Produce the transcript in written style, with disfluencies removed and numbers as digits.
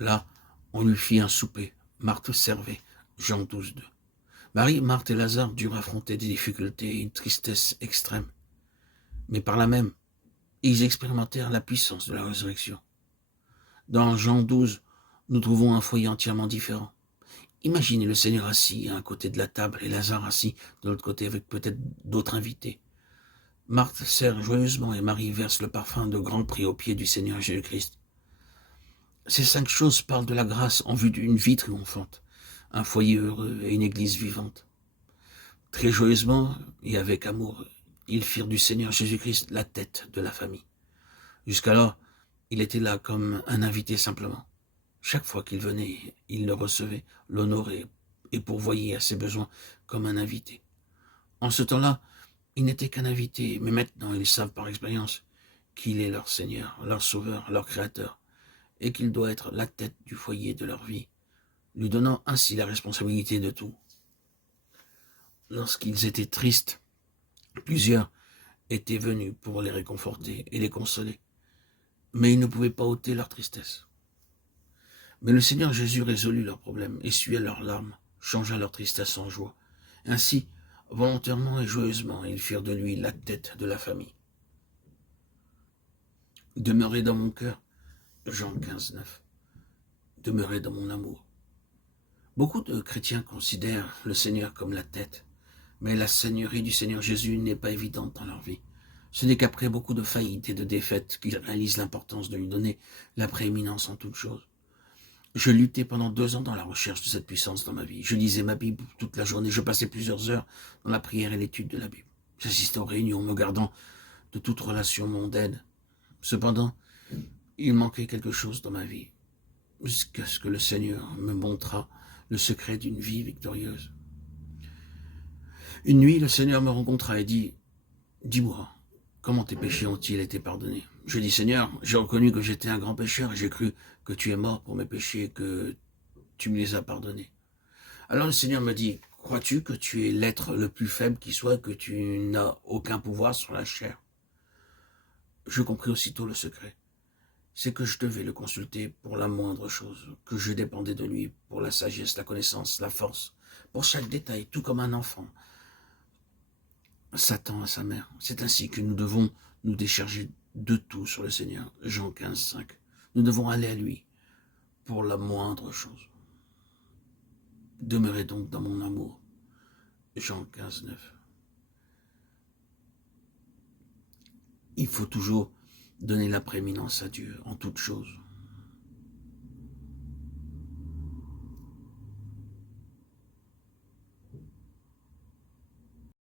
Là, on lui fit un souper. Marthe servait. Jean 12, 2. Marie, Marthe et Lazare durent affronter des difficultés et une tristesse extrême. Mais par là même, ils expérimentèrent la puissance de la résurrection. Dans Jean 12, nous trouvons un foyer entièrement différent. Imaginez le Seigneur assis à un côté de la table et Lazare assis de l'autre côté avec peut-être d'autres invités. Marthe sert joyeusement et Marie verse le parfum de grand prix aux pieds du Seigneur Jésus-Christ. Ces 5 choses parlent de la grâce en vue d'une vie triomphante, un foyer heureux et une église vivante. Très joyeusement et avec amour, ils firent du Seigneur Jésus-Christ la tête de la famille. Jusqu'alors, il était là comme un invité simplement. Chaque fois qu'il venait, il le recevait, l'honorait et pourvoyait à ses besoins comme un invité. En ce temps-là, il n'était qu'un invité, mais maintenant ils savent par expérience qu'il est leur Seigneur, leur Sauveur, leur Créateur, et qu'il doit être la tête du foyer de leur vie, lui donnant ainsi la responsabilité de tout. Lorsqu'ils étaient tristes, plusieurs étaient venus pour les réconforter et les consoler, mais ils ne pouvaient pas ôter leur tristesse. Mais le Seigneur Jésus résolut leurs problèmes, essuya leurs larmes, changea leur tristesse en joie. Ainsi, volontairement et joyeusement, ils firent de lui la tête de la famille. Demeurez dans mon cœur, Jean 15, 9. Demeurez dans mon amour. Beaucoup de chrétiens considèrent le Seigneur comme la tête, mais la seigneurie du Seigneur Jésus n'est pas évidente dans leur vie. Ce n'est qu'après beaucoup de faillites et de défaites qu'ils réalisent l'importance de lui donner la prééminence en toutes choses. Je luttais pendant 2 ans dans la recherche de cette puissance dans ma vie. Je lisais ma Bible toute la journée. Je passais plusieurs heures dans la prière et l'étude de la Bible. J'assistais aux réunions, me gardant de toute relation mondaine. Cependant, il manquait quelque chose dans ma vie, jusqu'à ce que le Seigneur me montra le secret d'une vie victorieuse. Une nuit, le Seigneur me rencontra et dit, « Dis-moi, comment tes péchés ont-ils été pardonnés ?» Je dis, « Seigneur, j'ai reconnu que j'étais un grand pécheur et j'ai cru que tu es mort pour mes péchés et que tu me les as pardonnés. » Alors le Seigneur me dit, « Crois-tu que tu es l'être le plus faible qui soit, que tu n'as aucun pouvoir sur la chair ?» Je compris aussitôt le secret. C'est que je devais le consulter pour la moindre chose, que je dépendais de lui pour la sagesse, la connaissance, la force, pour chaque détail, tout comme un enfant s'attend à sa mère. C'est ainsi que nous devons nous décharger de tout sur le Seigneur. Jean 15, 5. Nous devons aller à lui pour la moindre chose. Demeurez donc dans mon amour. Jean 15, 9. Il faut toujours donner la prééminence à Dieu en toutes choses.